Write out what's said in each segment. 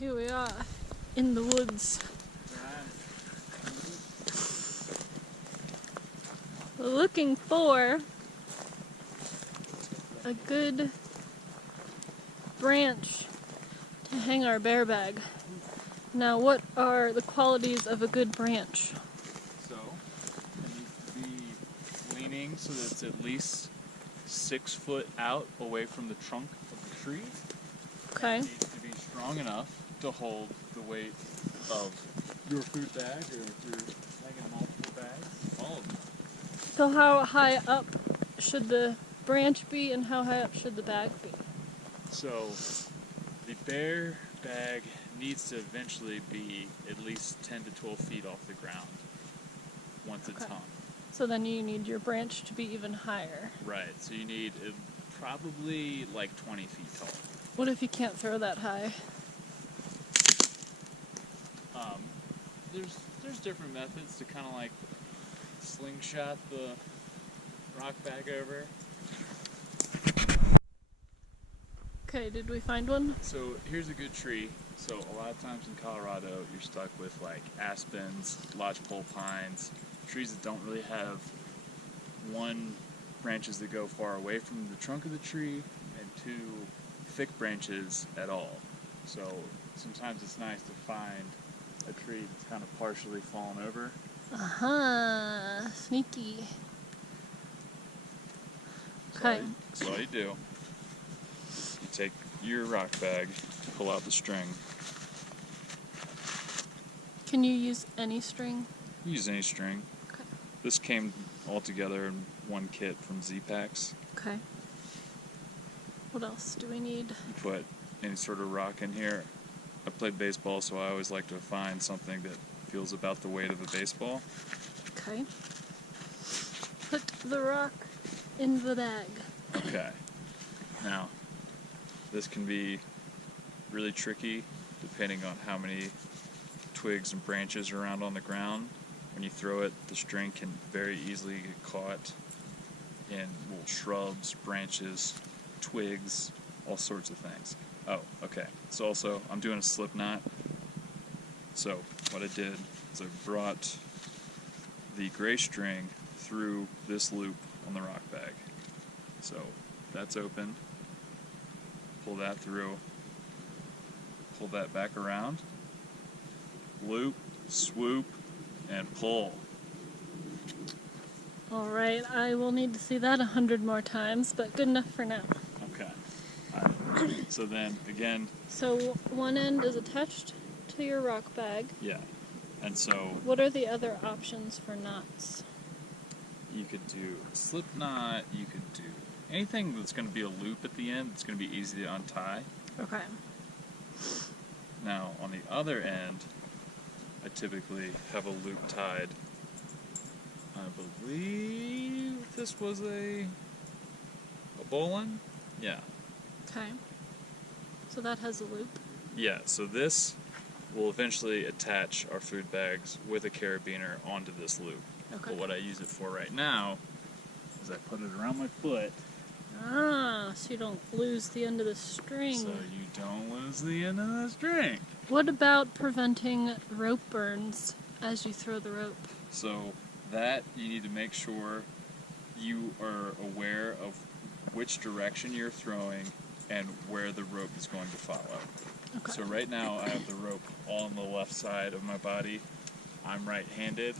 Here we are in the woods. We're looking for a good branch to hang our bear bag. Now, what are the qualities of a good branch? So, it needs to be leaning so that it's at least 6 foot out away from the trunk of the tree. Okay. It needs to be strong enough to hold the weight of your food bag, or if you're slinging multiple bags, all of them. So how high up should the branch be and how high up should the bag be? So, the bear bag needs to eventually be at least 10 to 12 feet off the ground once it's hung. So then you need your branch to be even higher. Right, so you need probably like 20 feet tall. What if you can't throw that high? There's different methods to kind of like slingshot the rock bag over. Okay, did we find one? So here's a good tree. So a lot of times in Colorado, you're stuck with like aspens, lodgepole pines, trees that don't really have branches that go far away from the trunk of the tree, and 2 thick branches at all. So sometimes it's nice to find a tree that's kind of partially fallen over. Sneaky. Okay. So all you do, you take your rock bag, pull out the string. Can you use any string? Use any string. Okay. This came all together in one kit from Z-Packs. Okay. What else do we need? You put any sort of rock in here. I played baseball, so I always like to find something that feels about the weight of a baseball. Okay. Put the rock in the bag. Okay. Now, this can be really tricky depending on how many twigs and branches are around on the ground. When you throw it, the string can very easily get caught in little shrubs, branches, twigs, all sorts of things. Oh, okay. So also, I'm doing a slip knot. So what I did is I brought the gray string through this loop on the rock bag. So that's open. Pull that through. Pull that back around. Loop, swoop, and pull. Alright, I will need to see that 100 more times, but good enough for now. Okay. Alright. So then, again... So one end is attached to your rock bag. Yeah. And so... What are the other options for knots? You could do a slip knot, you could do anything that's going to be a loop at the end that's going to be easy to untie. Okay. Now, on the other end, I typically have a loop tied. I believe this was a bowline? Yeah. Okay. So that has a loop? Yeah, so this will eventually attach our food bags with a carabiner onto this loop. Okay. But what I use it for right now is I put it around my foot. Ah, so you don't lose the end of the string. So you don't lose the end of the string. What about preventing rope burns as you throw the rope? So that you need to make sure you are aware of which direction you're throwing and where the rope is going to follow. Okay. So right now I have the rope all on the left side of my body. I'm right-handed,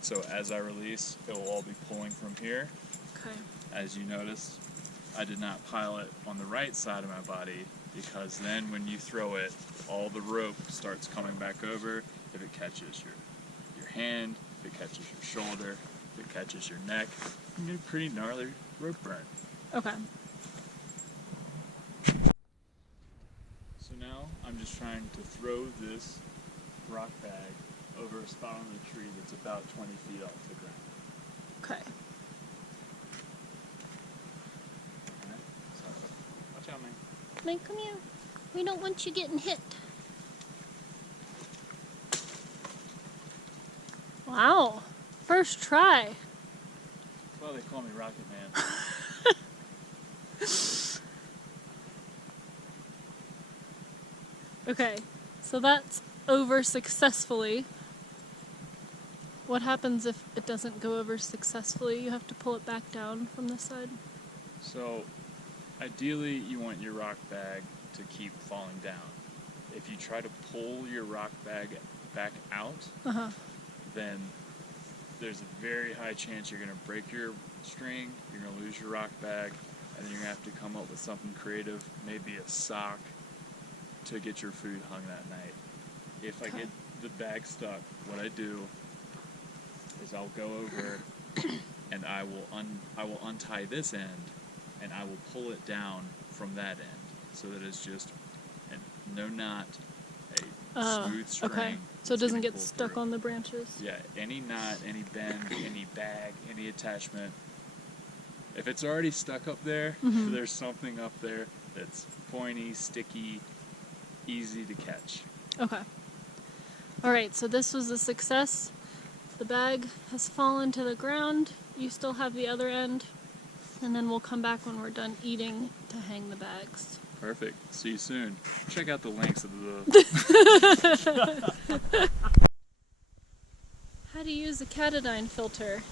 so as I release, it will all be pulling from here. Okay. As you noticed, I did not pile it on the right side of my body, because then when you throw it, all the rope starts coming back over. If it catches your hand, if it catches your shoulder, if it catches your neck, you get a pretty gnarly rope burn. Okay. So now I'm just trying to throw this rock bag over a spot on the tree that's about 20 feet off the ground. Okay. Alright, so watch out, man. Mike, come here. We don't want you getting hit. Wow. First try. That's why they call me Rocket Man. Okay. So that's over successfully. What happens if it doesn't go over successfully? You have to pull it back down from this side? So ideally you want your rock bag to keep falling down. If you try to pull your rock bag back out, then there's a very high chance you're going to break your string, you're going to lose your rock bag, and then you're going to have to come up with something creative, maybe a sock, to get your food hung that night. If I get the bag stuck, what I do is I'll go over and I will untie this end and I will pull it down from that end so that it's just no knot, a smooth string. Okay. So it doesn't get pulled stuck through. on the branches? Yeah, any knot, any bend, any bag, any attachment. If it's already stuck up there, there's something up there that's pointy, sticky, easy to catch. Okay. Alright, so this was a success. The bag has fallen to the ground. You still have the other end. And then we'll come back when we're done eating to hang the bags. Perfect. See you soon. Check out the links of the... How to use a Catadine filter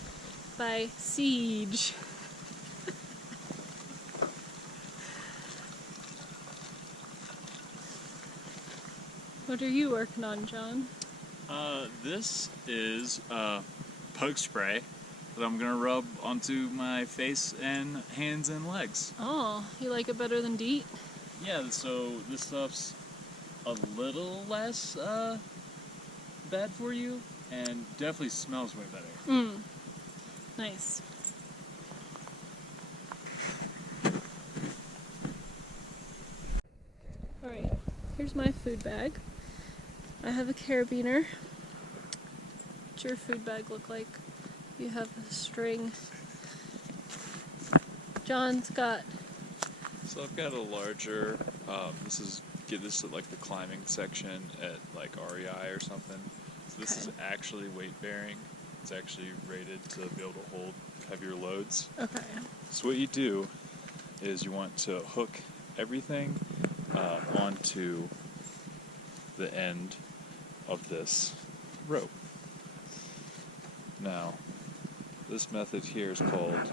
by Siege. What are you working on, John? This is bug spray that I'm gonna rub onto my face and hands and legs. Oh, you like it better than DEET? Yeah, so this stuff's a little less bad for you and definitely smells way better. Nice. Alright, here's my food bag. I have a carabiner. What's your food bag look like? You have a string. John's got... So I've got a larger, get this at like the climbing section at like REI or something. So this is actually weight bearing. It's actually rated to be able to hold heavier loads. Okay. So what you do is you want to hook everything onto the end of this rope. Now, this method here is called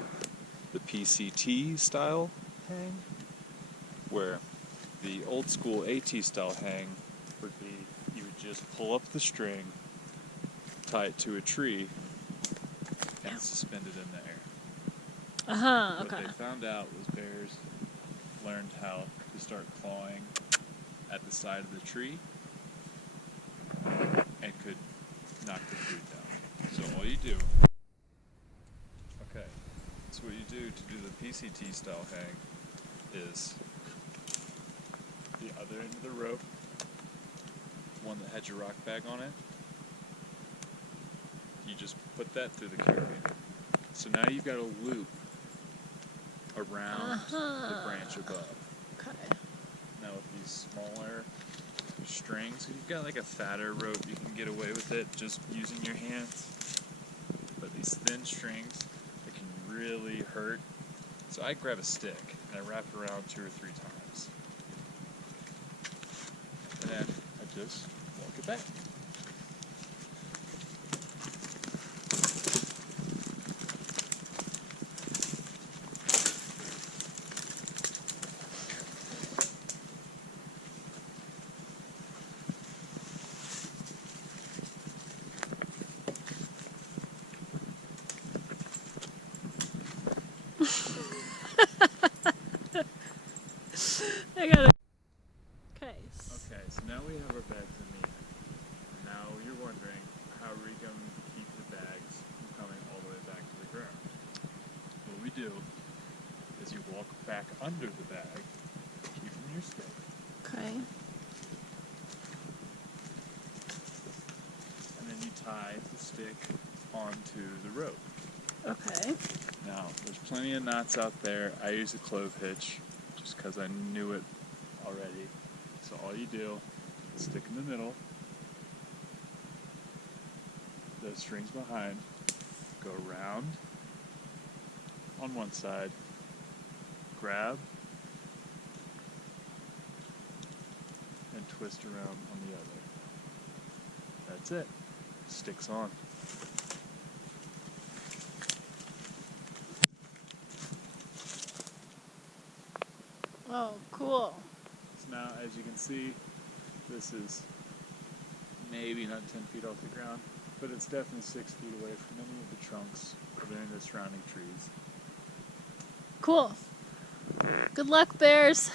the PCT style hang, where the old school AT style hang would be you would just pull up the string, tie it to a tree, and suspend it in the air. Okay. What they found out was bears learned how to start clawing at the side of the tree and could knock the food down. So all you do, so what you do to do the PCT style hang is the other end of the rope, one that had your rock bag on it, you just put that through the carabiner. So now you've got a loop around the branch above. Okay. Now with these smaller strings, if you've got like a fatter rope, you can get away with it just using your hands. But these thin strings, it can really hurt. So I grab a stick and I wrap it around 2 or 3 times. And then I just walk it back. I got it. Okay. Okay, so now we have our bags in the end. Now you're wondering, how are we going to keep the bags from coming all the way back to the ground? What we do is you walk back under the bag, keeping your stick, Okay. and then you tie the stick onto the rope. Okay. Now, there's plenty of knots out there. I use a clove hitch just because I knew it already. So all you do is stick in the middle, those strings behind, go around on one side, grab, and then twist around on the other. That's it. Sticks on. Oh, cool. So now, as you can see, this is maybe not 10 feet off the ground, but it's definitely 6 feet away from any of the trunks of any of the surrounding trees. Cool. Good luck, bears.